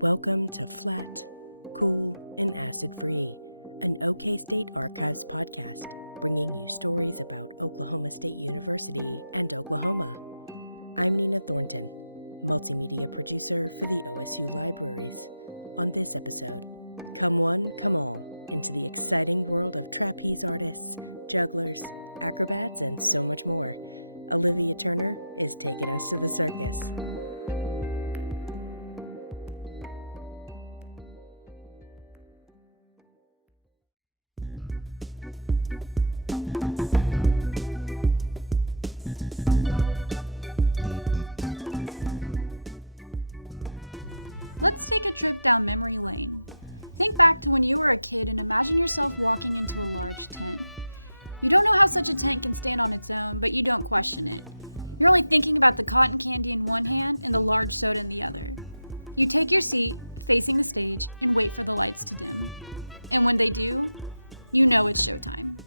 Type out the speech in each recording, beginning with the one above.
Welcome to Flat, Cool, and Acid-Free, an OK State Archives podcast, bringing you stories about Oklahoma State University and Oklahoma. I'm Nina Thornton, multimedia producer for the OSU Libraries. On this episode, come one, come all, into the exciting world of trapeze artists, jugglers, acrobats, and so much more. Olivia Turner is taking us to the circus. Let's take a trip down memory lane. Think back to when you were a kid and imagine yourself walking into a large tent. You don't know how such a tent can stand on its own, but you don't question it. You're only thinking about the cotton candy in one hand and the large soda in the other. You take your seat, facing the stage, and wait for the lights to dim. And when they do, you know it's showtime.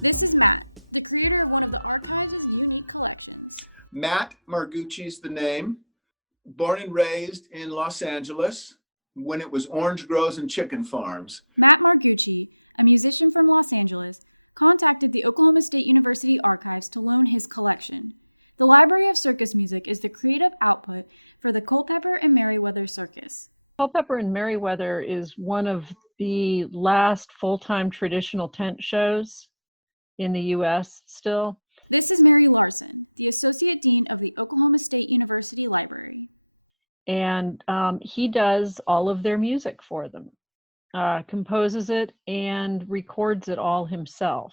This is Matt, the creator of one of the Archives' unique collections. Matt Margucci is the name. Born and raised in Los Angeles when it was orange groves and chicken farms. Matt Margucci, a musician from Los Angeles, contacted the Oklahoma State University Archives to loan his collection. The Library of Circus Music is the creative output for the Culpeper and Merriweather Circus. Culpeper and Merriweather is one of the last full-time traditional tent shows in the U.S. still. This is Mary Larson, the Associate Dean of the Oklahoma State University Library. And he does all of their music for them, composes it and records it all himself.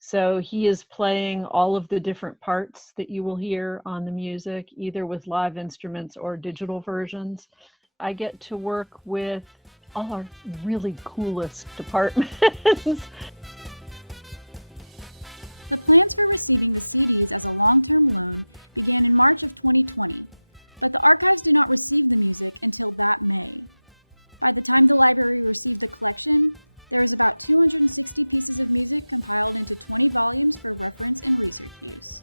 So he is playing all of the different parts that you will hear on the music, either with live instruments or digital versions. I get to work with all our really coolest departments. The plans for receiving the CDs as a long-term loan began in March of 2020, but the archives did not receive the music until that May. By the time the library received the collection, there was about 260 pieces of music compiled into 20 volumes for reference and research use.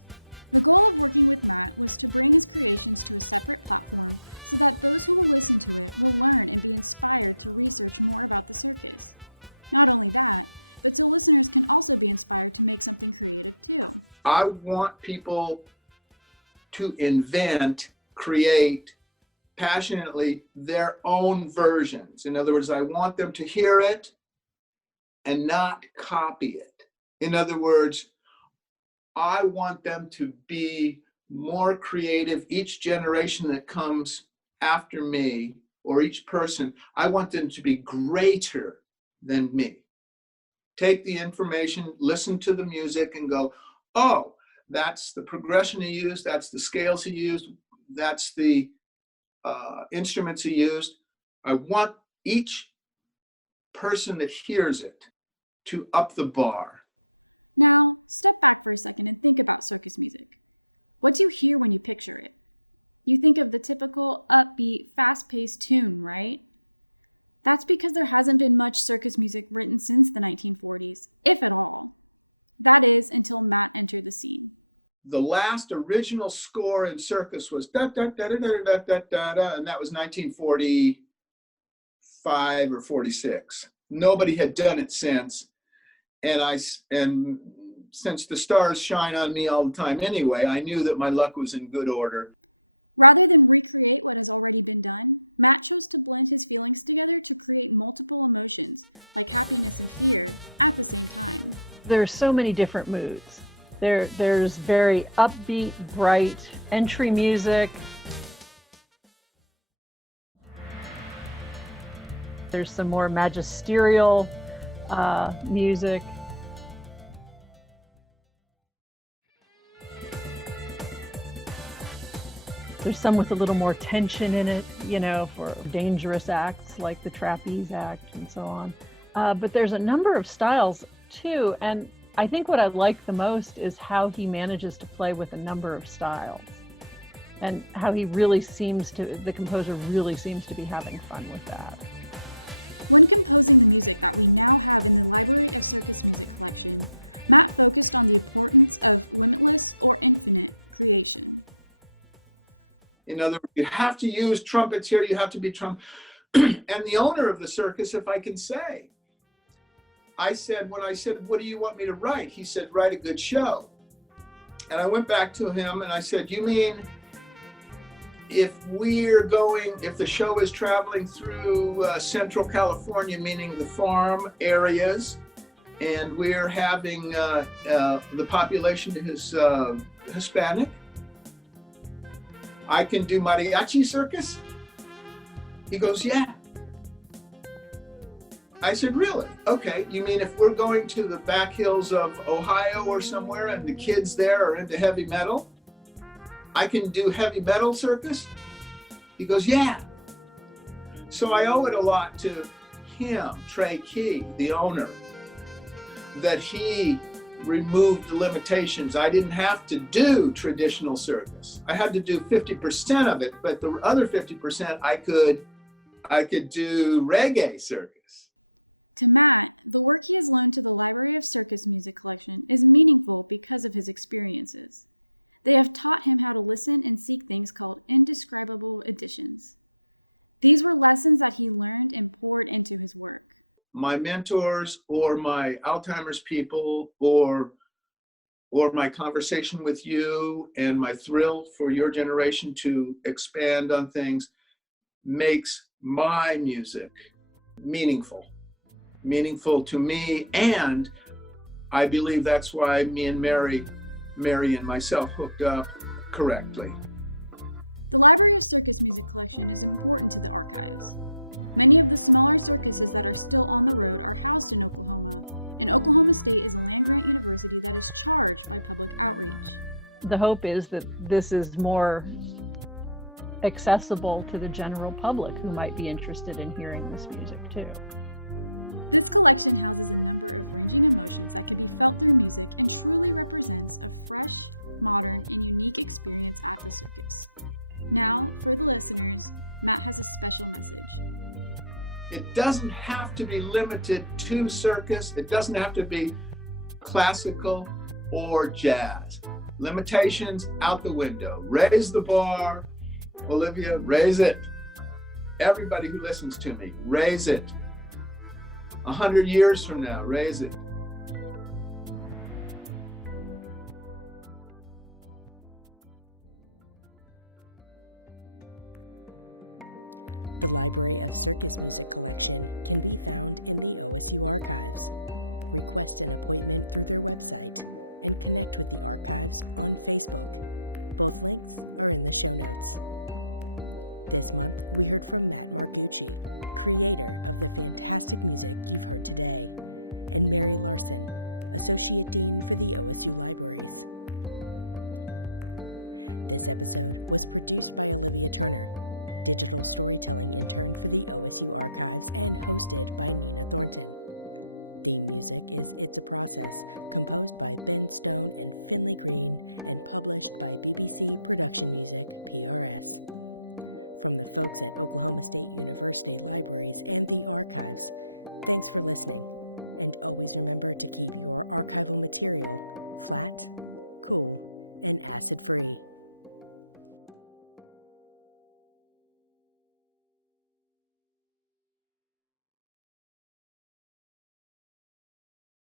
The goal of working with Matt was to bring his creations to a separate platform so that those who will listen to it will learn and be inspired to research more about the circus. Not only that, but so listeners can also be inspired to make something creative too. I want people to invent, create passionately their own versions. In other words, I want them to hear it and not copy it. In other words, I want them to be more creative. Each generation that comes after me, or each person, I want them to be greater than me. Take the information, listen to the music, and go, oh, that's the progression he used, that's the scales he used, that's the instruments he used. I want each person that hears it to up the bar. Now, step back for a second and think about circus music. What do you hear when you picture it? You think of the typical upbeat, fast-paced tune, right? That's because there hasn't been much circus music written since the 1940s, if at all. That is, until Matt entered the scene. The last original score in Circus was da da da da da da da da da, and that was 1945 or 46. Nobody had done it since, and since the stars shine on me all the time anyway, I knew that my luck was in good order. Rather than recreate what has already been done, Matt chose to blend his feelings together to create multiple emotions, like happiness and fear, at the same time. There's so many different moods. There's very upbeat, bright entry music. There's some more magisterial music. There's some with a little more tension in it, for dangerous acts like the trapeze act and so on. But there's a number of styles too. And I think what I like the most is how he manages to play with a number of styles and how the composer really seems to be having fun with that. When composing the music that we now have in the Library of Circus Music collection, Matt focused on the importance of limitless or infinite creation. In other words, you have to use trumpets here, you have to be and the owner of the circus, if I can say, when I said, what do you want me to write? He said, write a good show. And I went back to him and I said, you mean if the show is traveling through Central California, meaning the farm areas, and we're having the population is Hispanic, I can do mariachi circus? He goes, yeah. I said, really? Okay, you mean if we're going to the back hills of Ohio or somewhere and the kids there are into heavy metal, I can do heavy metal circus? He goes, yeah. So I owe it a lot to him, Trey Key, the owner, that he removed the limitations. I didn't have to do traditional circus. I had to do 50% of it, but the other 50% I could do reggae circus. To Matt, the work he has loaned to the Library of Circus Music Collection is meaningful because of his experiences. They have taught him how to listen and seek things called indescribable additions. These were lessons that he learned and poured into his work. My mentors or my Alzheimer's people or my conversation with you and my thrill for your generation to expand on things makes my music meaningful to me, and I believe that's why me and Mary and myself hooked up correctly. The Library of Circus Music Collection is important to the archives. Many of the smaller circuses that are still on the road are housed in Oklahoma, and Oklahoma State is a land-grant university that is charged by public outreach. The hope is that this is more accessible to the general public who might be interested in hearing this music too. This collection houses a number of ranging emotions that can be felt through music and truly represents a fresh, modern, and unique experience at the circus. Now, for the listeners, Matt has a special message. It doesn't have to be limited to circus. It doesn't have to be classical or jazz. Limitations out the window. Raise the bar. Olivia, raise it. Everybody who listens to me, raise it. 100 years from now, raise it. The Library of Circus Music Collection can be found in the OSU archives. Request an appointment through their website and connect with the archives on Facebook. Both links are in the show notes. This month, we heard from Matt Margucci, creator of the fantastic music you've heard today, and Mary Larson, Associate Dean for the OSU Libraries. This episode was produced by Olivia Turner, digital storytelling intern for the OSU Archives, and hosted by Nina Thornton. Theme music is It's a Process, composed by Ben Stone and Finley Green, and published by BBC Production Music, PRS. From the folks at Oklahoma State University Libraries and the Archives, thanks for listening, and always remember to keep your archival material flat, cool, and acid-free.